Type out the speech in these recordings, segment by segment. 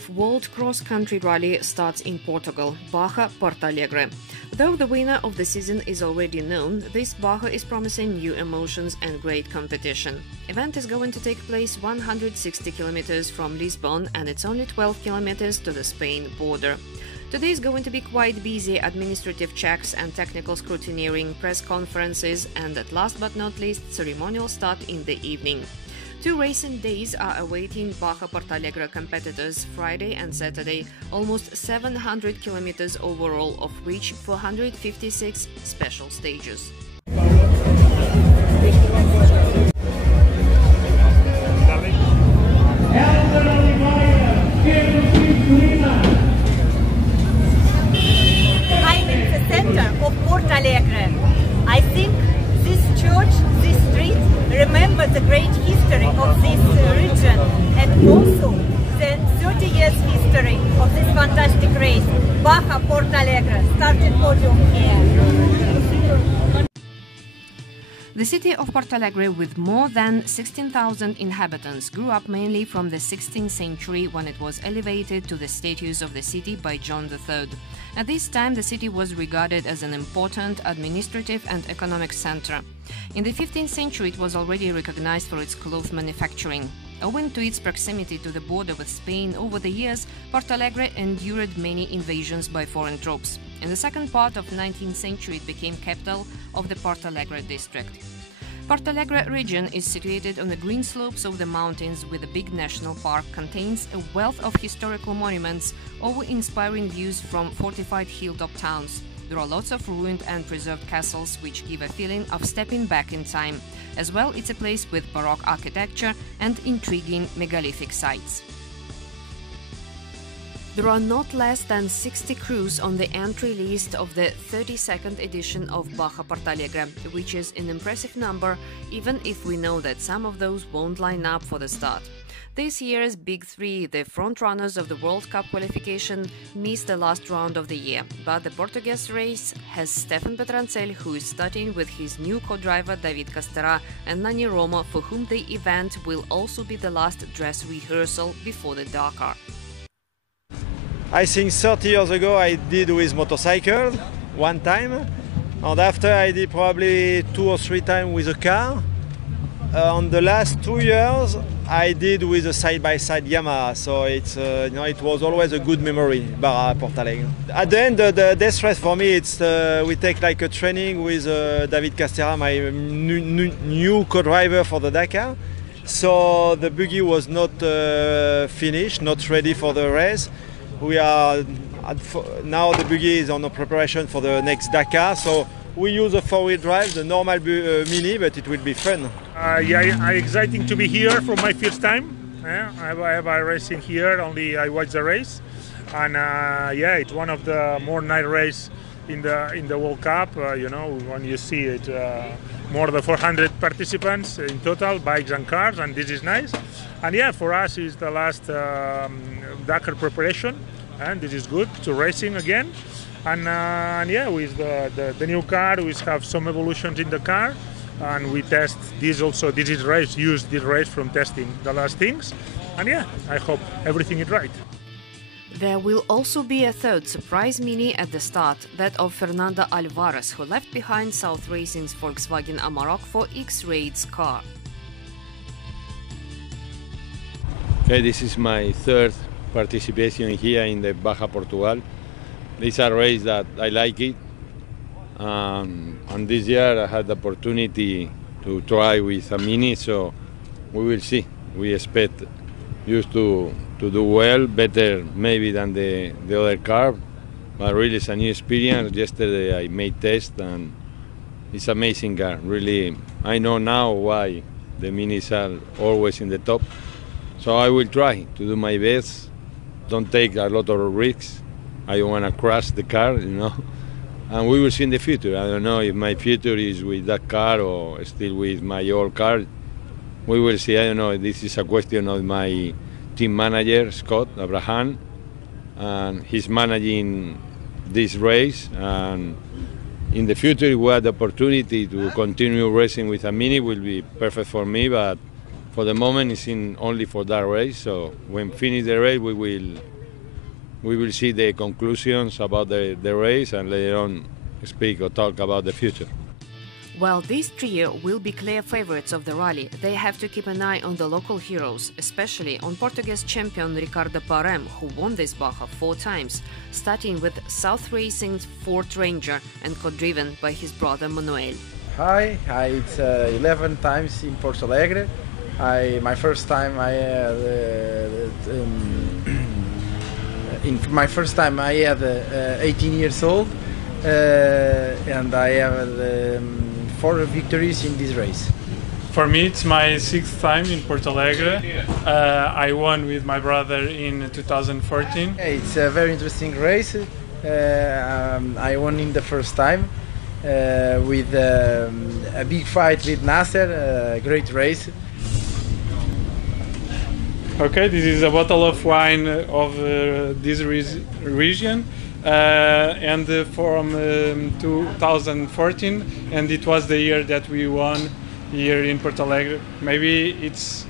of World Cross-Country Rally starts in Portugal, Baja Portalegre. Though the winner of the season is already known, this Baja is promising new emotions and great competition. Event is going to take place 160 kilometers from Lisbon, and it's only 12 kilometers to the Spain border. Today is going to be quite busy: administrative checks and technical scrutineering, press conferences, and at last but not least, ceremonial start in the evening. 2 racing days are awaiting Baja Portalegre competitors, Friday and Saturday, almost 700 kilometers overall, of which 456 special stages. I'm in the center of Portalegre. I think this church, this street, remembers the great history of this region and also the 30 years history of this fantastic race. Baja Portalegre started podium here. The city of Portalegre, with more than 16,000 inhabitants, grew up mainly from the 16th century, when it was elevated to the status of the city by John III. At this time, the city was regarded as an important administrative and economic center. In the 15th century, it was already recognized for its cloth manufacturing. Owing to its proximity to the border with Spain, over the years, Portalegre endured many invasions by foreign troops. In the second part of the 19th century, it became capital of the Portalegre district. Portalegre region is situated on the green slopes of the mountains with a big national park, contains a wealth of historical monuments, awe-inspiring views from fortified hilltop towns. There are lots of ruined and preserved castles which give a feeling of stepping back in time. As well, it's a place with Baroque architecture and intriguing megalithic sites. There are not less than 60 crews on the entry list of the 32nd edition of Baja Portalegre, which is an impressive number, even if we know that some of those won't line up for the start. This year's Big Three, the frontrunners of the World Cup qualification, missed the last round of the year, but the Portuguese race has Stephane Peterhansel, who is starting with his new co-driver David Casterra, and Nani Roma, for whom the event will also be the last dress rehearsal before the Dakar. I think 30 years ago I did with motorcycle one time, and after I did probably 2 or 3 times with a car. On the last 2 years I did with a side-by-side Yamaha, so it's it was always a good memory, Baja Portalegre. At the end, the death race for me, it's we take like a training with David Casterra, my new co-driver for the Dakar. So the buggy was not finished, not ready for the race. We are now the buggy is on the preparation for the next Dakar, so we use a 4-wheel drive, the normal Mini, but it will be fun. Yeah, it's exciting to be here for my first time. I have a racing here, only I watch the race, and yeah, it's one of the more nice races in the World Cup. You know, when you see it, more than 400 participants in total, bikes and cars, and this is nice. And yeah, for us it's the last Dakar preparation, and this is good to racing again. And yeah, with the new car, we have some evolutions in the car, and we test this also. This is race, use this race from testing the last things, and yeah, I hope everything is right. There will also be a third surprise Mini at the start, that of Fernando Alvarez, who left behind South Racing's Volkswagen Amarok for X-Raid's car. Okay, this is my third participation here in the Baja Portugal. It's a race that I like it, and this year I had the opportunity to try with a Mini, so we will see. We expect used to do well, better maybe than the other car, but really it's a new experience. Yesterday I made test, and it's an amazing car. Really, I know now why the Minis are always in the top, so I will try to do my best. Don't take a lot of risks. I don't want to crash the car, you know. And we will see in the future. I don't know if my future is with that car or still with my old car. We will see. I don't know. This is a question of my team manager, Scott Abraham, and he's managing this race. And in the future, if we have the opportunity to continue racing with a Mini, will be perfect for me. But for the moment it's in only for that race. So when finish the race, we will see the conclusions about the race and later on speak or talk about the future. While these trio will be clear favorites of the rally, they have to keep an eye on the local heroes, especially on Portuguese champion Ricardo Porem, who won this Baja 4 times, starting with South Racing's Ford Ranger and co-driven by his brother Manuel. Hi, it's 11 times in Portalegre. My first time I had my first time I had 18 years old, and I have 4 victories in this race. For me, it's my 6th time in Portalegre. I won with my brother in 2014. It's a very interesting race. I won in the first time with a big fight with Nasser, a great race. Okay, this is a bottle of wine of this region. And from 2014, and it was the year that we won here in Portalegre. Maybe it's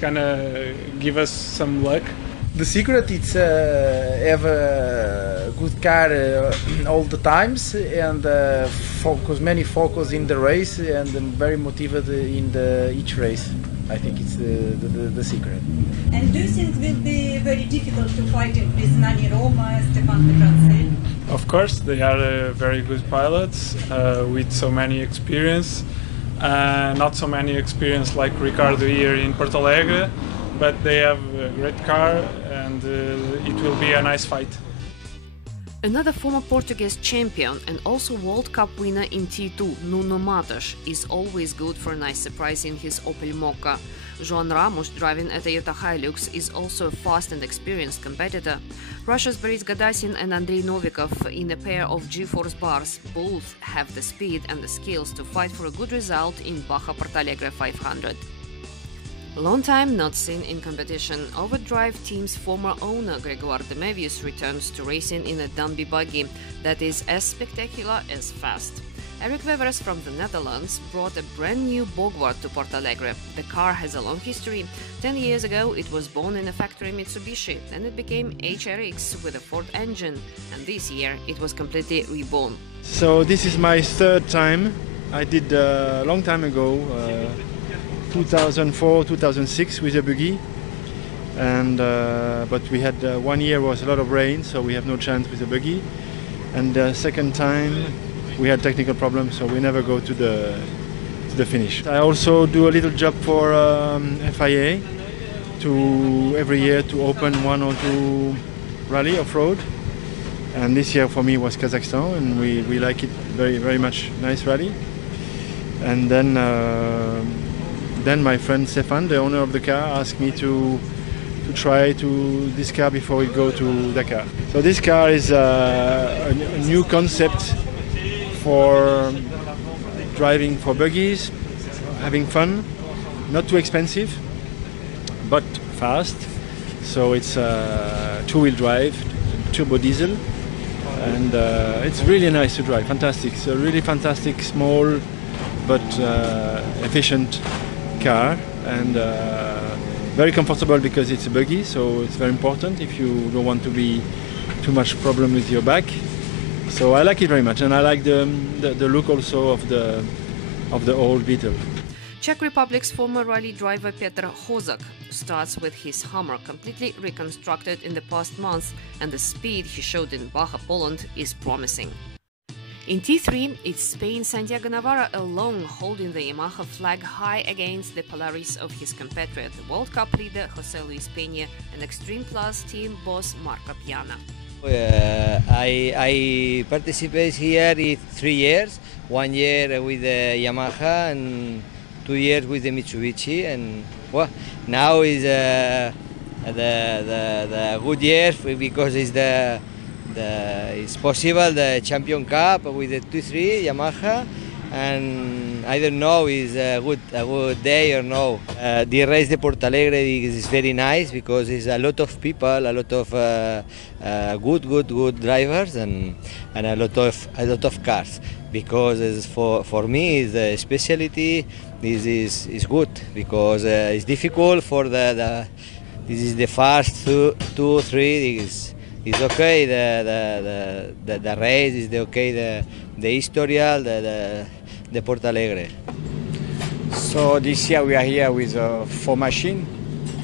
gonna give us some luck. The secret is have a good car all the times and many focus in the race and very motivated in each race. I think it's the secret. And do you think it will be very difficult to fight it with Nani Roma, Stephane Peterhansel? Of course, they are very good pilots with so many experience. Not so many experience like Ricardo here in Portalegre, but they have a great car and it will be a nice fight. Another former Portuguese champion and also World Cup winner in T2, Nuno Matos, is always good for a nice surprise in his Opel Mokka. Joan Ramos, driving a Toyota Hilux, is also a fast and experienced competitor. Russia's Boris Gadasin and Andrei Novikov in a pair of G-Force bars both have the speed and the skills to fight for a good result in Baja Portalegre 500. Long time not seen in competition, Overdrive team's former owner Gregoire De Mevius returns to racing in a Dunby buggy that is as spectacular as fast. Eric Weverus from the Netherlands brought a brand new Bogward to Portalegre. The car has a long history. 10 years ago it was born in a factory Mitsubishi, then it became HRX with a Ford engine, and this year it was completely reborn. So this is my 3rd time. I did a long time ago, 2004, 2006 with a buggy, and but we had 1 year was a lot of rain, so we have no chance with the buggy. And the second time we had technical problems, so we never go to the finish. I also do a little job for FIA every year to open 1 or 2 rally off-road, and this year for me was Kazakhstan, and we like it very much. Nice rally. And then my friend Stephane, the owner of the car, asked me to try this car before we go to Dakar. So this car is a new concept for driving for buggies, having fun, not too expensive, but fast. So it's 2-wheel drive, turbo diesel, and it's really nice to drive. Fantastic. It's a really fantastic, small but efficient car, and very comfortable because it's a buggy, so it's very important if you don't want to be too much problem with your back. So I like it very much, and I like the look also of the old Beetle. Czech Republic's former rally driver Petr Hozak starts with his Hummer, completely reconstructed in the past months, and the speed he showed in Baja, Poland is promising. In T3, it's Spain's Santiago Navarro alone holding the Yamaha flag high against the Polaris of his compatriot, the World Cup leader José Luis Peña and Extreme Plus team boss Marco Piana. I participate here in 3 years, 1 year with the Yamaha and 2 years with the Mitsubishi, and well, now is the good year because it's possible the Champion Cup with the 2-3 Yamaha, and I don't know is a good day or no. The race de Portalegre is very nice because it's a lot of people, a lot of good drivers, and a lot of cars. Because for me, the specialty is good because it's difficult for this is the first two, three. It's okay. The race is okay. The historial, the Portalegre. So this year we are here with a 4 machine,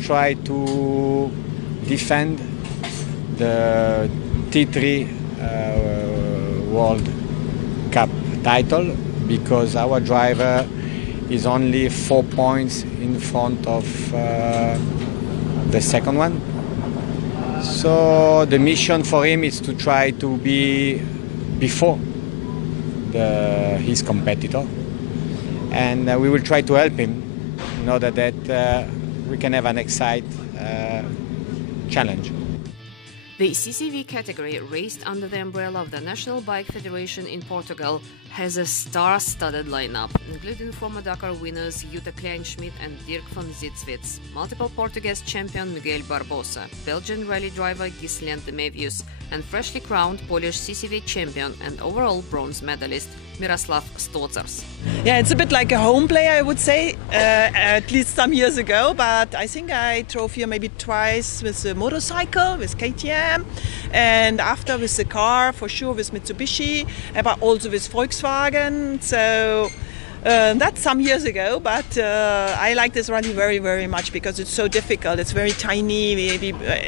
try to defend the T3 World Cup title because our driver is only 4 points in front of the second one. So the mission for him is to try to be before his competitor, and we will try to help him in order that we can have an exciting challenge. The CCV category, raced under the umbrella of the National Bike Federation in Portugal, has a star-studded lineup, including former Dakar winners Jutta Kleinschmidt and Dirk von Zitzewitz, multiple Portuguese champion Miguel Barbosa, Belgian rally driver De Mevius, and freshly crowned Polish CCV champion and overall bronze medalist Miroslav Stotzars. Yeah, it's a bit like a home play, I would say, at least some years ago, but I think I drove here maybe twice with a motorcycle, with KTM, and after with the car, for sure with Mitsubishi, but also with Volkswagen, so that's some years ago, but I like this rally very, very much because it's so difficult. It's very tiny.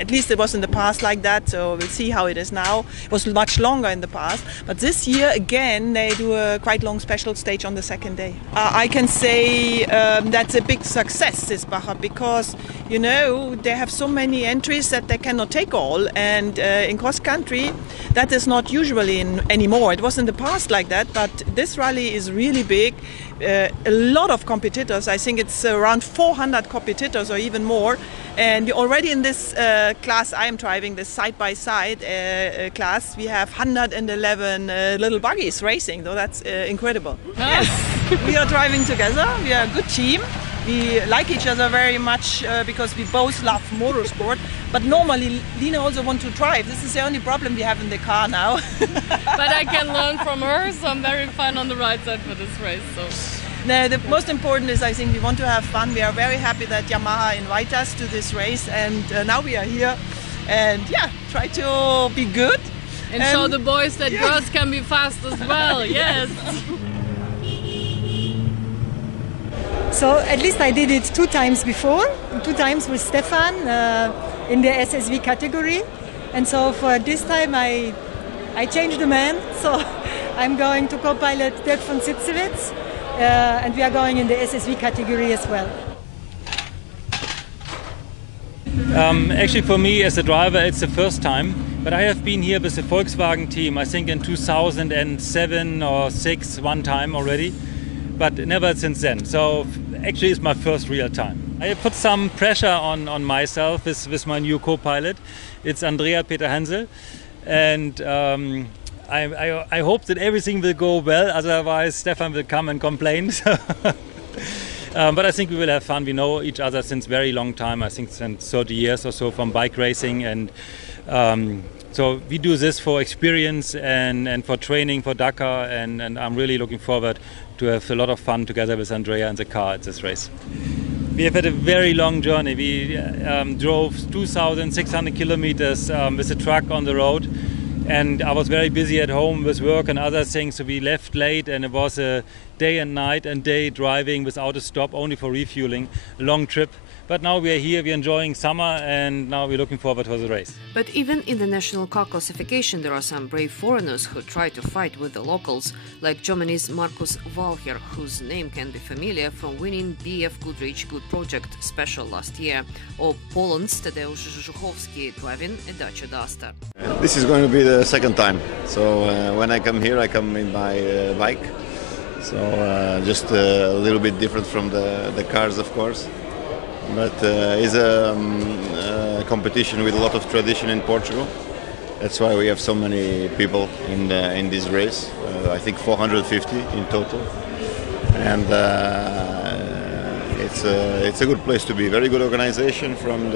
At least it was in the past like that, so we'll see how it is now. It was much longer in the past, but this year again they do a quite long special stage on the second day. I can say that's a big success, this Baja, because you know they have so many entries that they cannot take all, and in cross country that is not usually anymore. It was in the past like that, but this rally is really big. A lot of competitors. I think it's around 400 competitors or even more, and already in this class I am driving, this side-by-side class, we have 111 little buggies racing, so that's incredible. Yes. We are driving together, we are a good team. We like each other very much because we both love motorsport, but normally Lina also wants to drive. This is the only problem we have in the car now. But I can learn from her, so I'm very fun on the right side for this race. So. No, the most important is I think we want to have fun. We are very happy that Yamaha invite us to this race, and now we are here and yeah, try to be good. And show the boys that girls can be fast as well, yes. So at least I did it 2 times before, 2 times with Stephane in the SSV category. And so for this time I changed the man, so I'm going to co-pilot Dirk von Zitzewitz, and we are going in the SSV category as well. Actually for me as a driver it's the first time, but I have been here with the Volkswagen team, I think in 2007 or 6 one time already, but never since then. So actually it's my first real time. I put some pressure on myself with my new co-pilot. It's Andrea Peterhansel, and I hope that everything will go well, otherwise Stephane will come and complain. But I think we will have fun. We know each other since very long time, I think since 30 years or so from bike racing, and so we do this for experience and for training for Dakar, and I'm really looking forward to have a lot of fun together with Andrea in the car at this race. We have had a very long journey. We drove 2,600 kilometers with a truck on the road, and I was very busy at home with work and other things, so we left late, and it was a day and night and day driving without a stop, only for refueling, a long trip. But now we are here, we're enjoying summer, and now we're looking forward to the race. But even in the national car classification, there are some brave foreigners who try to fight with the locals, like Germany's Markus Walcher, whose name can be familiar from winning BF Goodrich Good Project Special last year, or Poland's Tadeusz Żuchowski driving a Dacia Duster. This is going to be the second time, so when I come here I come in my bike, so just a little bit different from the cars, of course. But it's a competition with a lot of tradition in Portugal, That's why we have so many people in this race. I think 450 in total, and it's a good place to be. Very good organization from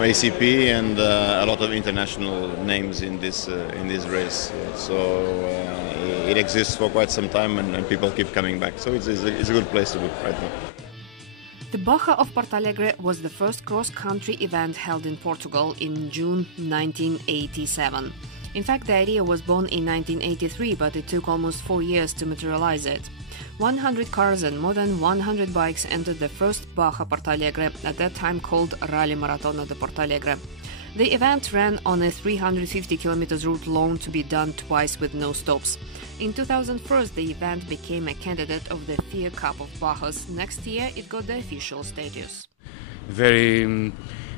ACP and a lot of international names in this race. So it exists for quite some time, and people keep coming back. So it's a good place to be right now. The Baja of Portalegre was the first cross-country event held in Portugal in June 1987. In fact, the idea was born in 1983, but it took almost 4 years to materialize it. 100 cars and more than 100 bikes entered the first Baja Portalegre, at that time called Rally Maratona de Portalegre. The event ran on a 350 km route long to be done twice with no stops. In 2004, the event became a candidate of the FIA Cup of Bajas. Next year, it got the official status. Very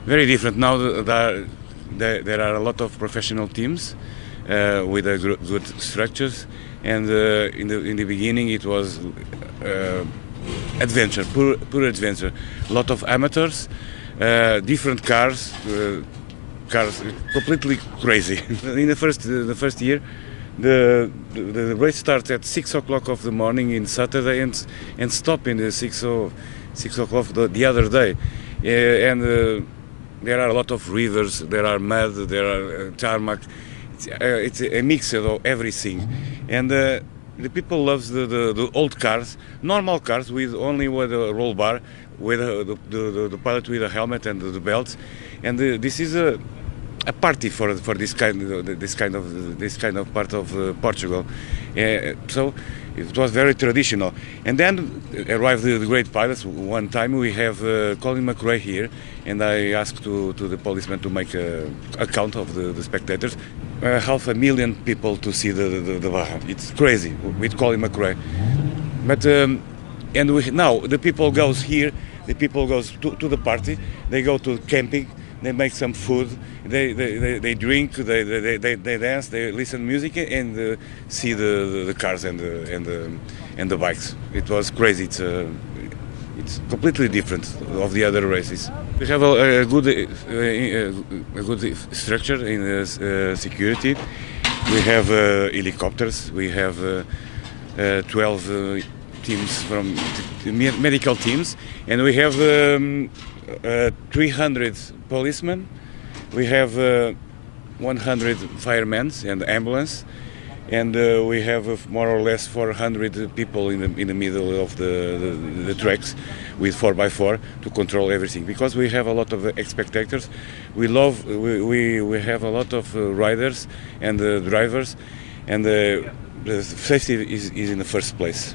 different. Now there are a lot of professional teams with good structures, and in the beginning it was adventure, pure adventure. A lot of amateurs, different cars completely crazy. In the first year, the race starts at 6 o'clock of the morning in Saturday and stop in the 6 o'clock the other day. And there are a lot of rivers, there are mud, there are tarmac. It's a mix of everything. And the people love the old cars, normal cars with only with a roll bar, with the pilot with a helmet and the belts. And this is a party for this kind of part of Portugal. So it was very traditional. And then arrived the great pilots. One time we have Colin McRae here, and I asked to the policeman to make a count of the spectators. 500,000 people to see the Baja. It's crazy with Colin McRae. But now the people goes here. The people goes to the party. They go to camping. They make some food, they drink, they dance, they listen to music and see the cars and the bikes. It was crazy. It's completely different of the other races. We have a good structure in security. We have helicopters. We have 12 teams from medical teams, and we have 300 policemen. We have 100 firemen and ambulance, and we have more or less 400 people in the middle of the tracks with 4x4 to control everything. Because we have a lot of spectators, we have a lot of riders and drivers, and the safety is in the first place.